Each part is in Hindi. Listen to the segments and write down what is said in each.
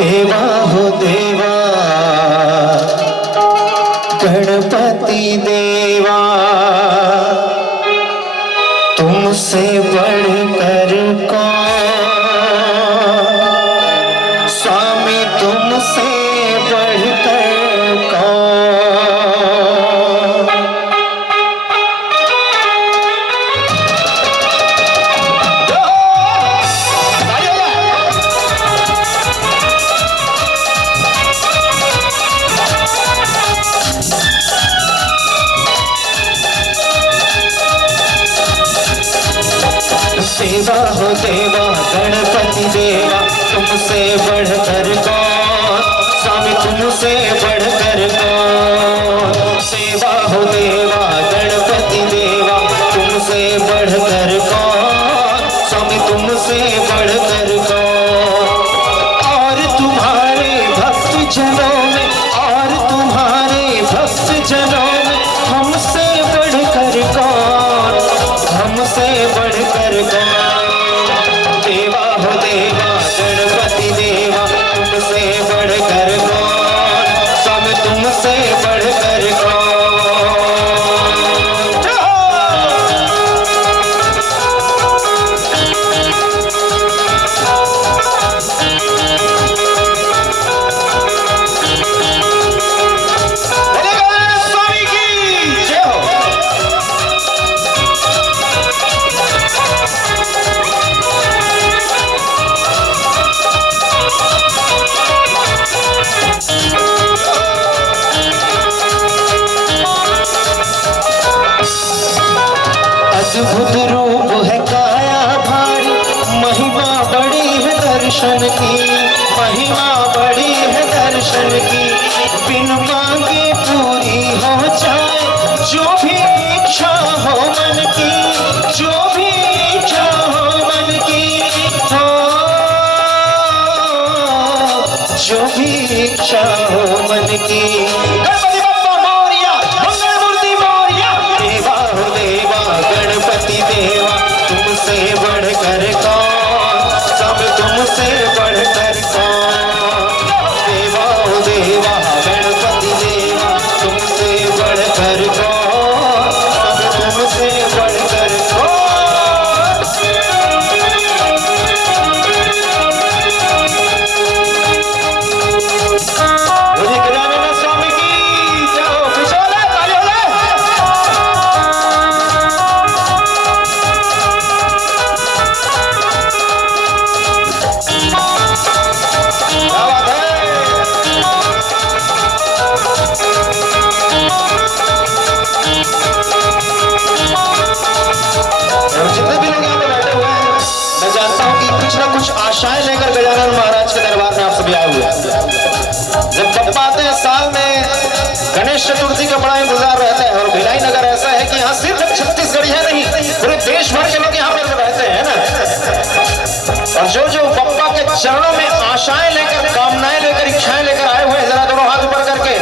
देवा हो देवा गणपति देवा, तुमसे बढ़कर कौन, स्वामी तुमसे बढ़कर कौन। देवा हो देवा गणपति देवा, तुमसे बढ़कर कौन, स्वामी तुमसे बढ़कर कौन। देवा हो देवा गणपति देवा, तुमसे बढ़कर कौन, स्वामी तुमसे बढ़कर कौन। और तुम्हारे भक्त जनों में, और तुम्हारे भक्त जनों में हमसे बढ़कर कौन, हमसे बढ़कर कौन। देवा हो देवा गणपति देवा, तुमसे बढ़कर कौन, स्वामी तुमसे बढ़कर कौन। स्वामी की जय हो। अद्भुत रूप है काया भारी, महिमा बड़ी है दर्शन की, महिमा बड़ी है दर्शन की। बिन मांगे पूरी हो जाए जो भी इच्छा हो मन की, जो भी इच्छा हो मन की, हो जो भी इच्छा हो मन की। गणपति बप्पा मोरया, मंगल मूर्ति मोरया। देवा हो देवा गणपति देवा, तुमसे बढ़कर कौन, सब तुमसे बढ़कर कौन। देवा हो देवा गणपति देवा, तुमसे बढ़कर कौन, सब तुमसे बढ़कर कौन। मुझे गजानन स्वामी की जय हो। खुशोला तालियोला। क्या बात है। और जितने भी लोग यहाँ पे बैठे हुए हैं, मैं जानता हूँ कि कुछ ना कुछ आशाएं लेकर गजानन महाराज के दरबार में आप सभी आए हुए हैं। जब बप्पा आते हैं साल में, गणेश चतुर्थी का बड़ा इंतजार रहता है। और भिलाई नगर ऐसा है कि यहाँ सिर्फ छत्तीसगढ़ी है नहीं, पूरे देश भर के लोग यहाँ पर रहते हैं ना। और जो जो बप्पा के चरणों में आशाएं लेकर, कामनाएं लेकर, इच्छाएं लेकर आए हुए हैं, जरा दोनों हाथ ऊपर करके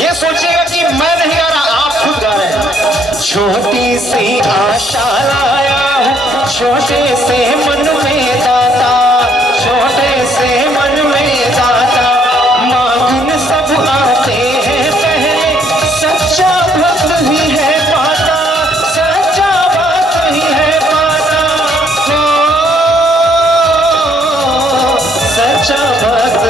ये सोचिएगा कि मैं नहीं गा रहा, आप खुद गा रहे हैं। छोटी सी आशा लाया हूँ, छोटे से मन में दाता, छोटे से मन में दाता। मांगन सब आते हैं पहले, सच्चा भक्त ही है पाता, सच्चा भक्त ही है पाता। हो सच्चा भक्त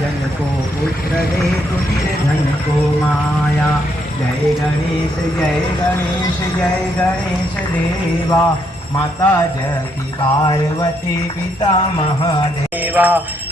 जन को पुत्र दे तू निर्धन को माया। जय गणेश जय गणेश जय गणेश देवा। माता जकी पार्वती पिता महादेवा।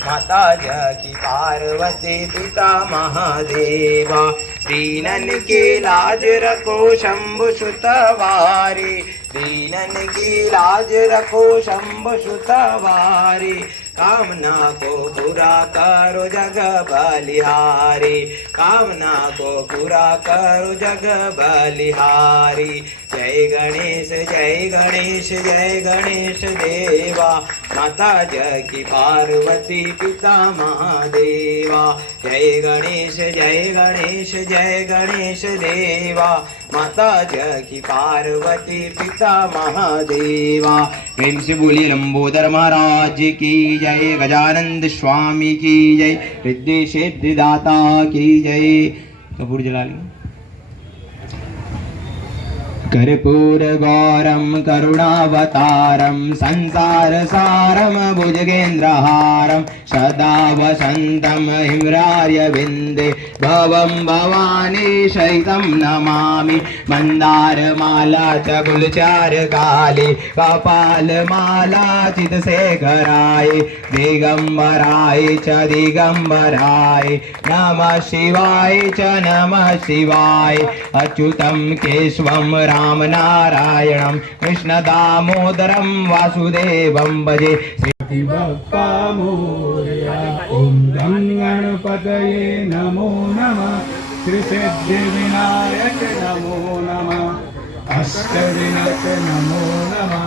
माता जकी पार्वती पिता महादेवा। दीनन के लाज रखो शंभु सुतवारी। दीनन की लाज रखो शंभु सुतवारी। कामना को पूरा करो जग बलिहारी। कामना को पूरा करो जग बलिहारी। जय गणेश जय गणेश जय गणेश देवा। माता जकी पार्वती पिता महादेवा। जय गणेश जय गणेश जय गणेश देवा। माता जकी पार्वती पिता महादेवा। प्रेम से बोलिए लंबोदर महाराज की जय। गजानंद स्वामी की जय। रिद्धि सिद्धिदाता की जय। कपूर जला लें। कर्पूर गौरम करुणावतारम संसार सारम भुजगेन्द्रहारम सदा वसंतम हिमरार्य विंदे भवम भवानी सहितं नमामि। मंदार माला च गुलचार काले कपाल माला चितशेखराय दिगंबराय च दिगंबराय नमः शिवाय च नमः शिवाय। अच्युतं केशवं राम नारायणं कृष्ण दामोदरं वासुदेवं भजे। श्री बप्पा मोरया। ओम गणपतये नमो नमः। श्री सिद्धिविनायक नमो नमः। अष्टविनायक नमो नमः।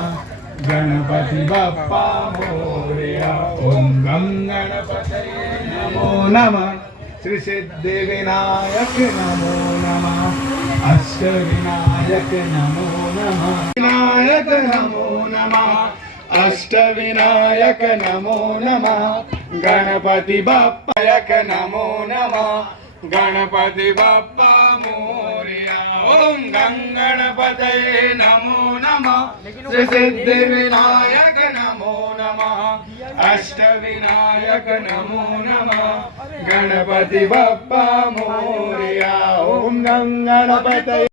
गणपति बप्पा मोरया। ओम गणपतये नमो नमः। श्री सिद्धिविनायक नमो नमः। अष्टविनायक नमो नमः। विनायक नमो नमः। अष्टविनायक नमो नमः। गणपति बप्पायक नमो नमः। गणपति बप्पा मोरया। ओम गणपतये नमो नमः। श्री सिद्धिविनायक नमो नमः। अष्टविनायक नमो नमः। गणपति बप्पा मोरया। ओम गणपतये